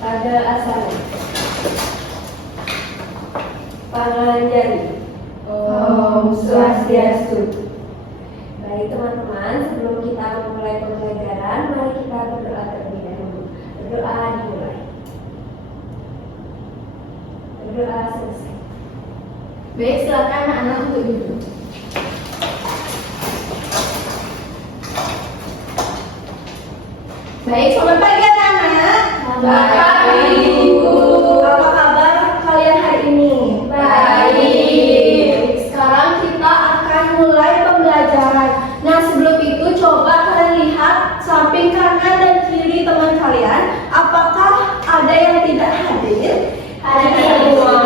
pada asalnya. Panganjali. Om Swastiastu. Baik teman-teman, sebelum kita memulai pembelajaran, mari kita berdoa terlebih dahulu. Berdoa dimulai. Berdoa selesai. Baik, silakan anak-anak untuk duduk. Baik, selamat pagi anak-anak. Selamat pagi, Ibu. Apa kabar kalian hari ini? Baik. Sekarang kita akan mulai pembelajaran. Nah, sebelum itu coba kalian lihat samping kanan dan kiri teman kalian. Apakah ada yang tidak hadir? Hadir semua.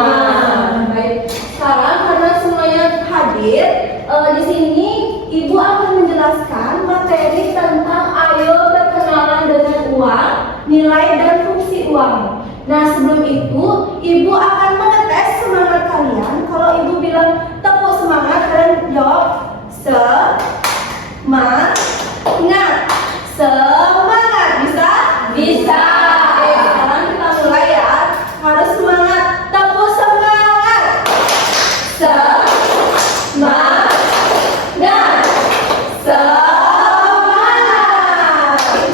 Baik. Sekarang karena semuanya hadir, di sini Ibu akan menjelaskan materi tentang ayo berkenalan dengan uang, nilai dan fungsi uang. Nah, sebelum itu Ibu akan mengetes semangat kalian. Kalau Ibu bilang tepuk semangat, kalian jawab semangat. Semangat. Bisa? Bisa. Oke, sekarang kita mulai ya. Harus semangat. Tepuk semangat. Semangat. Semangat.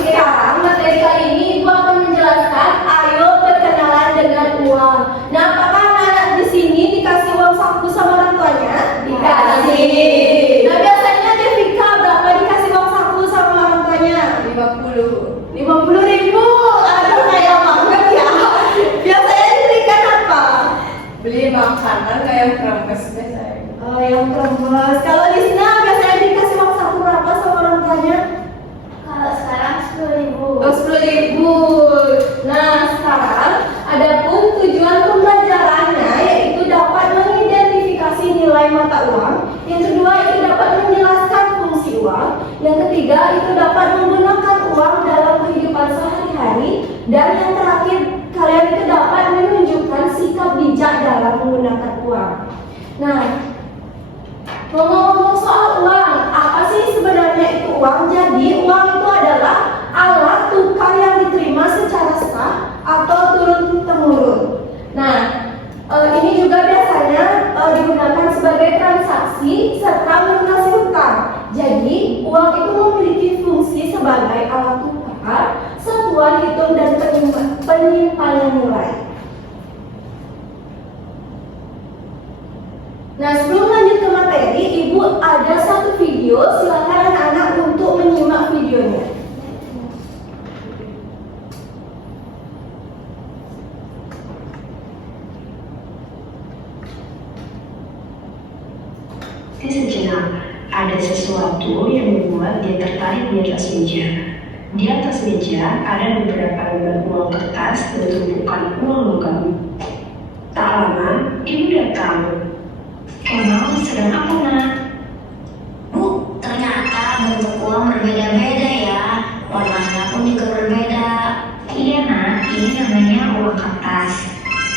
Sekarang materi kali ini Ibu akan menjelaskan ayo berkenalan dengan uang. Nah, apakah anak-anak di sini dikasih uang saku sama orang tuanya? Dikasih. Nah, biasanya Devika berapa dikasih uang saku sama orang tuanya? 50.000. Aduh, kayak banget ya. Biasanya diberikan apa? Beli makanan kayak kremes biasanya. Oh, yang kremes. Kalau di sini biasanya dikasih uang saku berapa sama orang tuanya? Kalau sekarang 10.000. Oh, 10.000. Nah, sekarang adapun tujuan pembelajarannya yaitu dapat mengidentifikasi nilai mata uang. Yang kedua itu dapat menjelaskan fungsi uang. Yang ketiga itu dapat menggunakan uang dalam kehidupan sehari-hari. Dan yang terakhir kalian itu dapat menunjukkan sikap bijak dalam menggunakan uang. Nah, ngomong-ngomong soal uang, apa sih sebenarnya itu uang? Jadi uang itu adalah alat tukar yang diterima secara sah atau turun-temurun. Nah, ini juga biasanya digunakan sebagai transaksi serta melunasi hutang. Jadi uang itu memiliki fungsi sebagai alat tukar, satuan hitung dan penyimpanan nilai. Nah, sebelum lanjut ke materi, Ibu ada satu video, silakan anak-anak untuk menyimak videonya. Sejenak, ada sesuatu yang membuat dia tertarik di atas meja. Di atas meja ada beberapa lembar uang kertas bertumpukan uang logam. Tak lama, ibu datang. Kemal sedang apa, nak? Bu, ternyata bentuk uang berbeda-beda ya. Warnanya pun juga berbeda. Iya, nak, ini namanya uang kertas.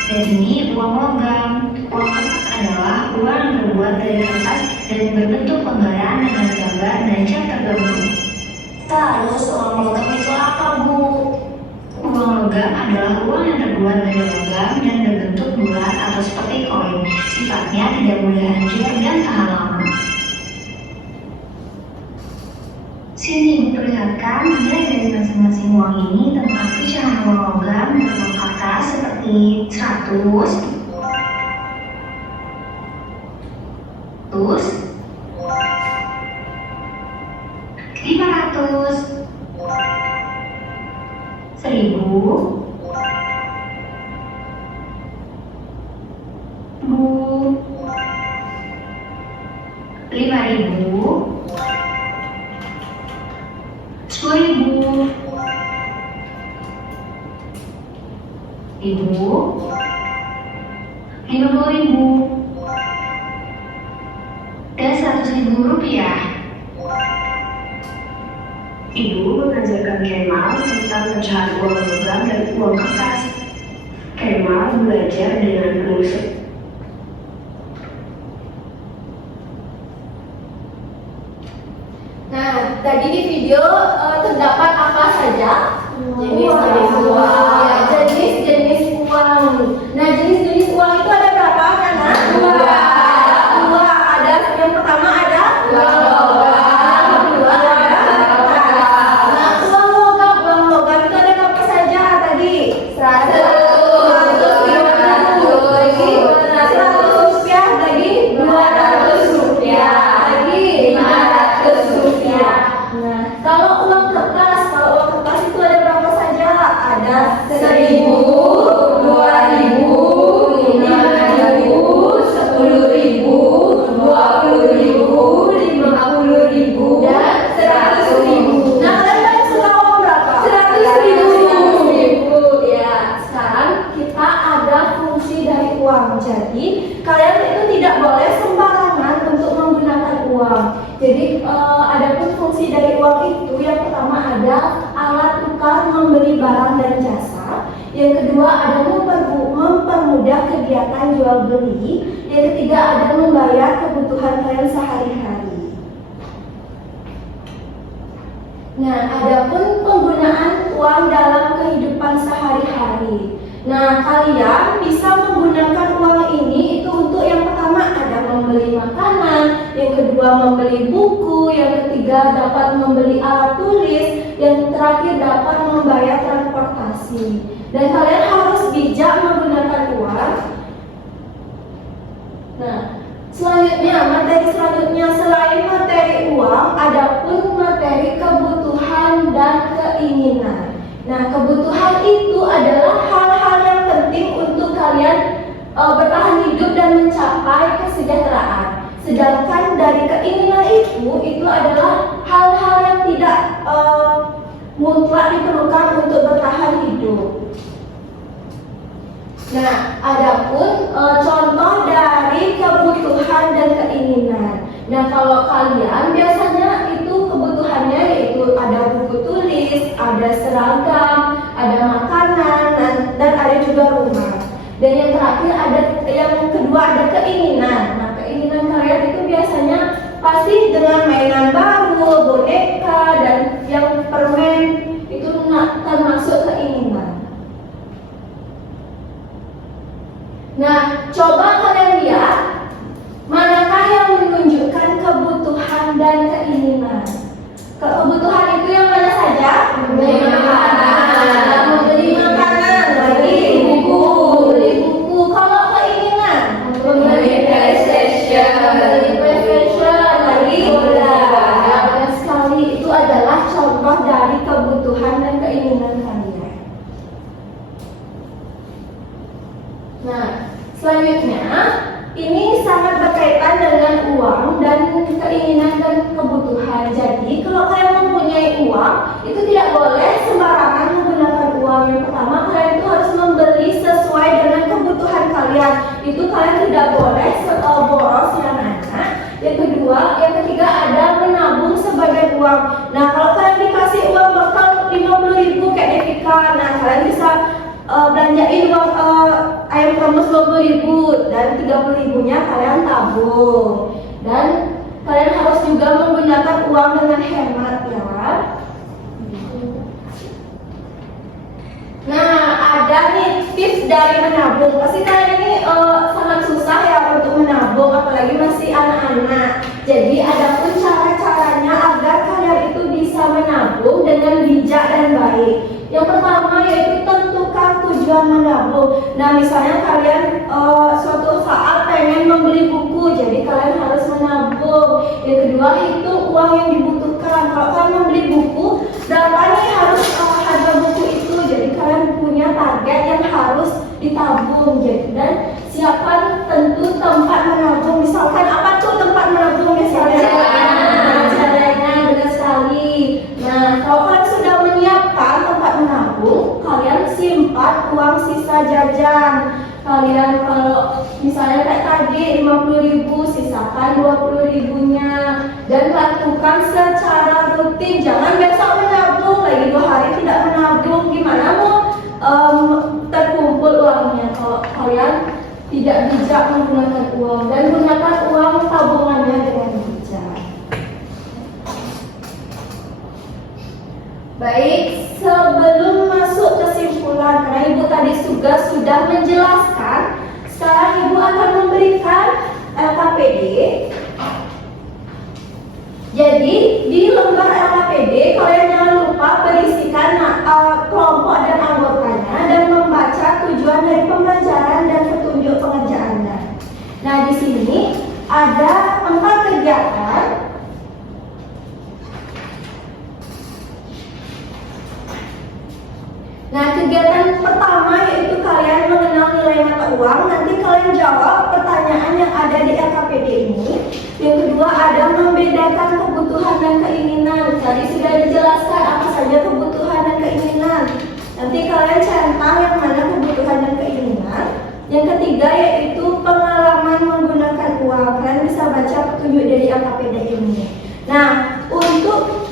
Dan ini uang logam. Uang kertas adalah uang yang terbuat dari kertas dan berbentuk lembaran dengan gambar dan cat tergabung. Terus uang logam itu apa, Bu? Uang logam adalah uang yang terbuat dari logam dan berbentuk bulat atau seperti koin. Sifatnya tidak mudah hancur dan tahan lama. Sini Ibu perlihatkan nilai dari masing-masing uang ini tentang pecahan uang logam berupa kertas seperti 100, 500, 1.000, Bu, 5.000, 10.000, Ibu, 50.000, dan 100.000 rupiah. Ibu mengajarkan Kemal tentang pecahan uang logam dan uang kertas. Kemal belajar dengan penuh semangat. Nah, tadi di video terdapat apa saja? Jenis dari uang. Jenis 1.000, 2.000, 5.000, 10.000, 20.000, 50.000, dan 100.000. Nah, kalian tadi suka uang berapa? 100.000. Ya, sekarang kita ada fungsi dari uang. Jadi, kalian itu tidak boleh sembarangan untuk menggunakan uang. Jadi, adapun fungsi dari uang itu yang pertama ada alat tukar membeli barang dan jasa. Yang kedua ada mempermudah kegiatan jual beli. Yang ketiga ada membayar kebutuhan kalian sehari-hari. Nah, adapun penggunaan uang dalam kehidupan sehari-hari. Nah, kalian bisa menggunakan uang ini itu untuk yang pertama ada membeli makanan, yang kedua membeli buku, yang ketiga dapat membeli alat tulis, yang terakhir dapat membayar transportasi. Dan kalian harus bijak menggunakan uang. Nah, materi selanjutnya selain materi uang, adapun materi kebutuhan dan keinginan. Nah, kebutuhan itu adalah hal-hal yang penting untuk kalian bertahan hidup dan mencapai kesejahteraan. Sedangkan dari keinginan itu adalah hal-hal yang tidak mutlak diperlukan untuk bertahan hidup. Nah, adapun contoh dari kebutuhan dan keinginan. Nah, kalau kalian biasanya itu kebutuhannya yaitu ada buku tulis, ada seragam, ada makanan, dan ada juga rumah. Dan yang terakhir yang kedua ada keinginan. Nah, keinginan kalian itu biasanya pasti dengan mainan baru, boneka, dan yang permen itu termasuk keinginan. Nah, coba kalian lihat manakah yang menunjukkan kebutuhan dan keinginan. Kebutuhan itu yang mana saja? Membeli makanan. Membeli makanan, beli buku. Kalau keinginan, Membeli PlayStation. lagi bola. Banyak sekali itu adalah contoh dari kebutuhan dan keinginan kalian. Nah, selanjutnya ini sangat berkaitan dengan uang dan keinginan dan kebutuhan. Jadi, kalau kalian mempunyai uang, itu tidak boleh sembarangan menggunakan uang. Yang pertama, kalian itu harus membeli sesuai dengan kebutuhan kalian. Itu kalian tidak boleh boros yang ada. Yang ketiga ada menabung sebagai uang. Nah, kalau kalian dikasih uang bekal 50.000 kayak Devika, nah kalian bisa belanjain uang ayam kremes 20.000 dan 30.000-nya kalian tabung. Dan kalian harus juga menggunakan uang dengan hemat ya. Nah, ada nih tips dari menabung. Pasti kalian ini sangat susah ya untuk menabung, apalagi masih anak-anak. Jadi ada pun cara-caranya agar kalian itu bisa menabung dengan bijak dan baik. Yang pertama yaitu tentukan tujuan menabung. Nah, misalnya kalian suatu saat pengen membeli buku, jadi kalian harus menabung. Yang kedua, hitung uang yang dibutuhkan. Kalau kalian membeli buku, berapa nih harus harga buku itu? Jadi kalian punya target yang harus ditabung. Jadi dan siapkan tentu tempat menabung. Misalkan apa tuh tempat menabung misalnya? Caranya benar sekali. Nah, kalau kalian sudah menyiapkan tempat menabung, kalian simpan uang sisa jajan. Kalian kalau misalnya kayak tadi 50.000, sisakan 20.000-nya dan lakukan secara rutin. Jangan besok menabung lagi 2 hari tidak menabung, gimana mau terkumpul uangnya kalau kalian tidak bijak menggunakan uang. Dan gunakan uang tabungannya dengan bijak. Baik, sebelum masuk kesimpulan, karena Ibu tadi juga sudah menjelaskan, sekarang Ibu akan memberikan LKPD. Jadi di lembar LKPD kalian jangan lupa berisikan kelompok dan anggotanya dan membaca tujuan dari pembelajaran dan petunjuk pengerjaannya. Nah, di sini ada 4 kegiatan. Nah, kegiatan pertama yang ada di LKPD ini. Yang kedua ada membedakan kebutuhan dan keinginan. Tadi sudah dijelaskan apa saja kebutuhan dan keinginan. Nanti kalian centang yang mana kebutuhan dan keinginan. Yang ketiga yaitu pengalaman menggunakan uang. Kalian bisa baca petunjuk dari LKPD ini. Nah, untuk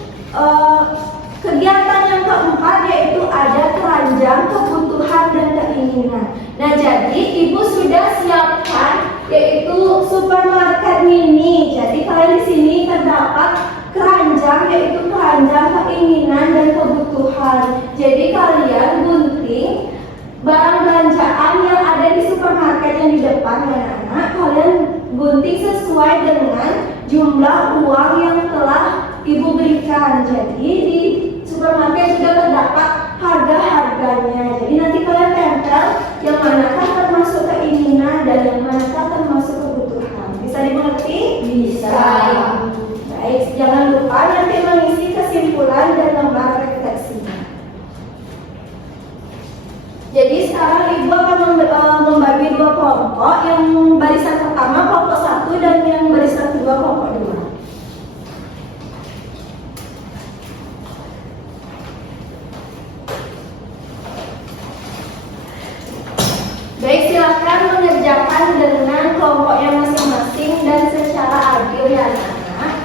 kegiatan yang keempat yaitu ada keranjang kebutuhan dan keinginan. Nah, jadi ibu sudah siapkan yaitu supermarket mini. Jadi kalian di sini terdapat keranjang yaitu keranjang keinginan dan kebutuhan. Jadi kalian gunting barang belanjaan yang ada di supermarket yang di depan anak-anak. Kalian gunting sesuai dengan jumlah uang yang telah ibu berikan. Jadi di supermarket juga terdapat harga-harganya. Jadi nanti kalian tempel yang manakah termasuk keinginan dan yang manakah termasuk kebutuhan. Bisa dimengerti? Bisa. Baik, jangan lupa nanti mengisi kesimpulan dan lembar refleksinya. Jadi sekarang ibu akan membagi dua kelompok. Yang barisan pertama kelompok 1 dan yang barisan kedua kelompok 2. Baik, silakan mengerjakan dengan kelompoknya masing-masing dan secara adil ya anak-anak.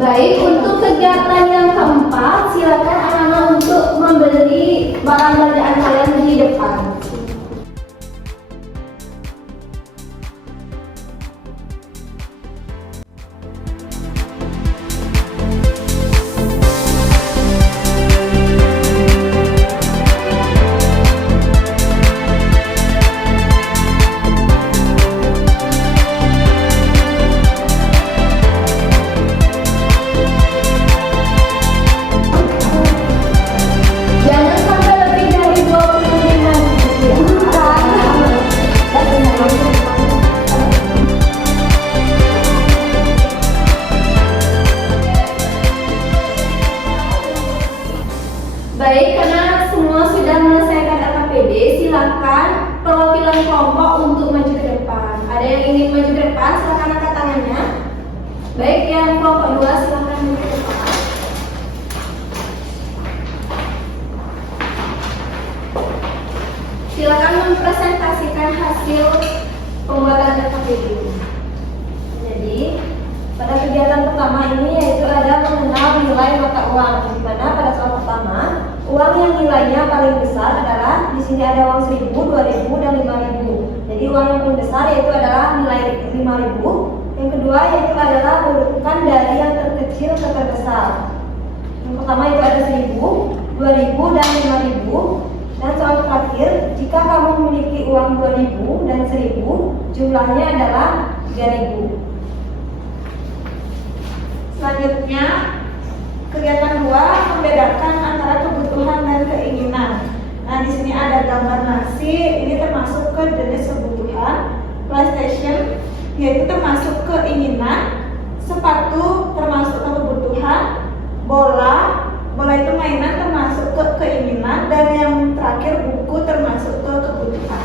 Baik, untuk kegiatan yang keempat, silakan anak-anak untuk membeli barang belanjaan kalian di depan. Jangan sampai lebih dari 25 Baik, karena semua sudah menyelesaikan LKPD, silakan perwakilan kelompok untuk maju ke depan. Ada yang ingin maju ke depan, silakan angkat tangannya. Baik, yang kelompok 2 silakan maju ke depan. Silakan mempresentasikan hasil pembuatan LKPD. Jadi, pada kegiatan pertama ini yaitu ada mengenal nilai mata uang. Di mana pada soal pertama, uang yang nilainya paling besar adalah di sini ada uang 1.000, 2.000 dan 5.000. Jadi uang yang paling besar yaitu adalah nilai 5.000. Yang kedua yaitu adalah urutan dari yang terkecil ke terbesar. Yang pertama itu ada 1.000, 2.000 dan 5.000. Dan soal terakhir, jika kamu memiliki uang 2.000 dan 1.000, jumlahnya adalah 3.000. Selanjutnya, kegiatan 2 membedakan antara kebutuhan dan keinginan. Nah, di sini ada gambar nasi, ini termasuk ke jenis kebutuhan. PlayStation yaitu termasuk keinginan. Sepatu termasuk ke kebutuhan. Bola itu mainan termasuk ke keinginan, dan yang terakhir buku termasuk ke kebutuhan.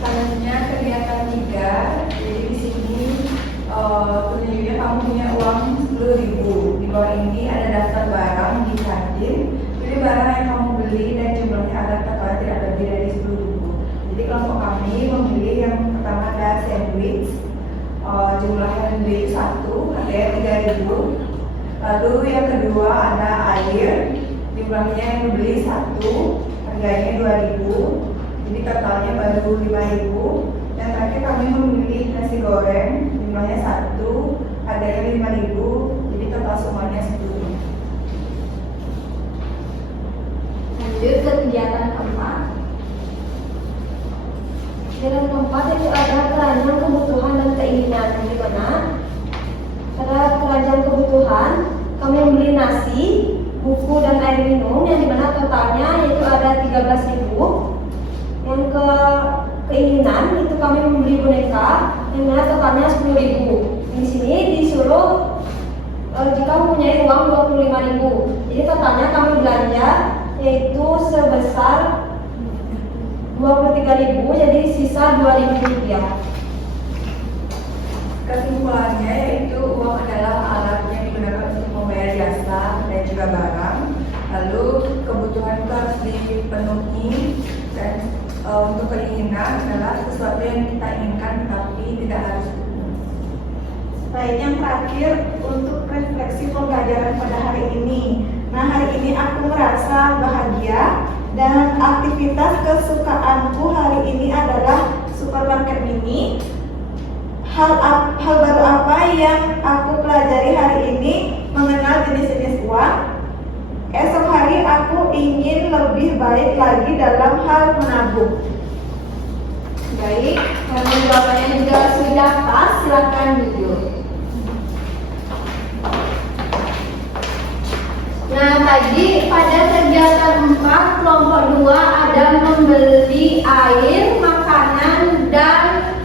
Selanjutnya kegiatan 3. Jadi di sini tunjuknya kamu punya uang 10.000. Di bawah ini ada daftar barang di kantin. Jadi barang yang kamu beli dan jumlahnya ada kata tidak lebih dari 10.000. Jadi kelompok kami memilih yang pertama ada sandwich. Jumlahnya yang dibeli 1, harganya 3.000. Lalu yang kedua ada air, jumlahnya yang dibeli 1, harganya 2.000. Jadi totalnya baru 5.000. Dan terakhir kami memilih nasi goreng, jumlahnya 1, harganya 5.000. Jadi total semuanya 10. Lanjut ke kegiatan keempat. Yang keempat itu ada keranjang kebutuhan dan keinginan. Di mana pada keranjang kebutuhan kami membeli nasi, buku dan air minum yang dimana totalnya yaitu ada 13.000. Yang keinginan itu kami membeli boneka yang dimana totalnya 10.000. Di sini disuruh jika mempunyai uang 25.000. Jadi totalnya kami belanja yaitu sebesar 23.000, jadi sisa 2.000 rupiah. Kesimpulannya yaitu uang adalah alat yang digunakan untuk membayar jasa dan juga barang. Lalu kebutuhan itu harus dipenuhi dan untuk keinginan adalah sesuatu yang kita inginkan tapi tidak harus. Baik, yang terakhir untuk refleksi pembelajaran pada hari ini. Nah, hari ini aku merasa bahagia dan aktivitas kesukaanku hari ini adalah supermarket mini. Hal baru apa yang aku pelajari hari ini mengenal jenis-jenis uang. Esok hari aku ingin lebih baik lagi dalam hal menabung. Baik, karena jawabannya juga sudah pas, silakan duduk. Nah, tadi pada kegiatan 4 kelompok 2 ada membeli air, makanan, dan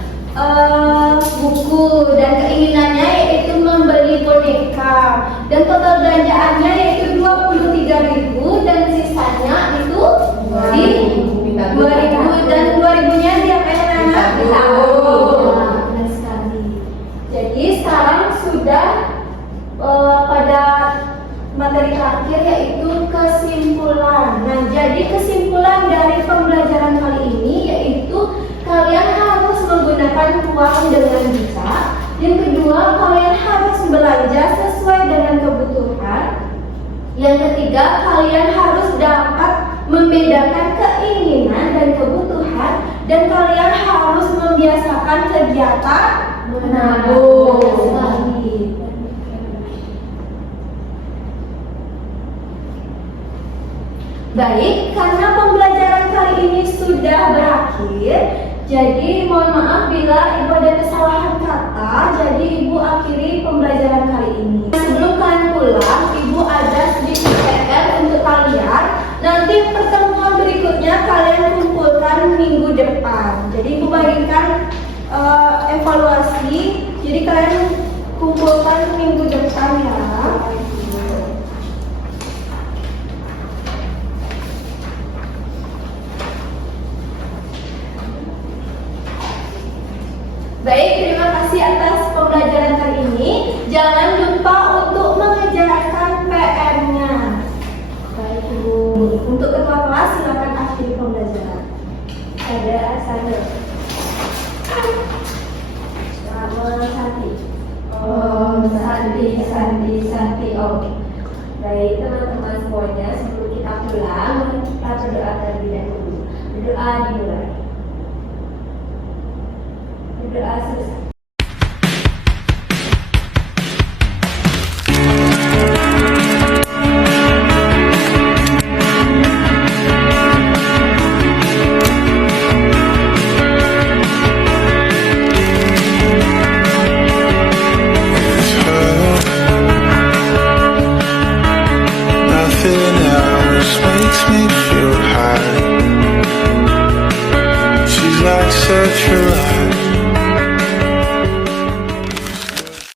buku, dan keinginannya yaitu membeli boneka, dan total belanjaannya yaitu 23.000 dan sisanya itu 2.000 dan 2.000-nya diapain anak? Ditabung. Benar sekali. Jadi sekarang sudah pada materi terakhir yaitu kesimpulan. Nah, jadi kesimpulan dari pembelajaran kali ini yaitu kalian harus menggunakan uang dengan bijak. Yang kedua, kalian harus belanja sesuai dengan kebutuhan. Yang ketiga, kalian harus dapat membedakan keinginan dan kebutuhan, dan kalian harus membiasakan kegiatan menabung. Baik, karena pembelajaran kali ini sudah berakhir, jadi mohon maaf bila ibu ada kesalahan kata, jadi ibu akhiri pembelajaran kali ini. Sebelum kalian pulang, ibu ada sedikit PR untuk kalian. Nanti pertemuan berikutnya kalian kumpulkan minggu depan. Jadi ibu bagikan evaluasi, jadi kalian kumpulkan minggu depan ya. Baik, terima kasih atas pembelajaran kali ini. Jangan lupa untuk mengerjakan PR-nya. Baik, Ibu. Untuk ketua kelas silakan akhiri pembelajaran. Ada Asana. Sama Santi. Oh, Santi. Oke. Baik, teman-teman semuanya, sebelum kita pulang, kita berdoa terlebih dahulu. Berdoa dimulai. Berdoa selesai. Nothing else makes me feel high. She's like such a light.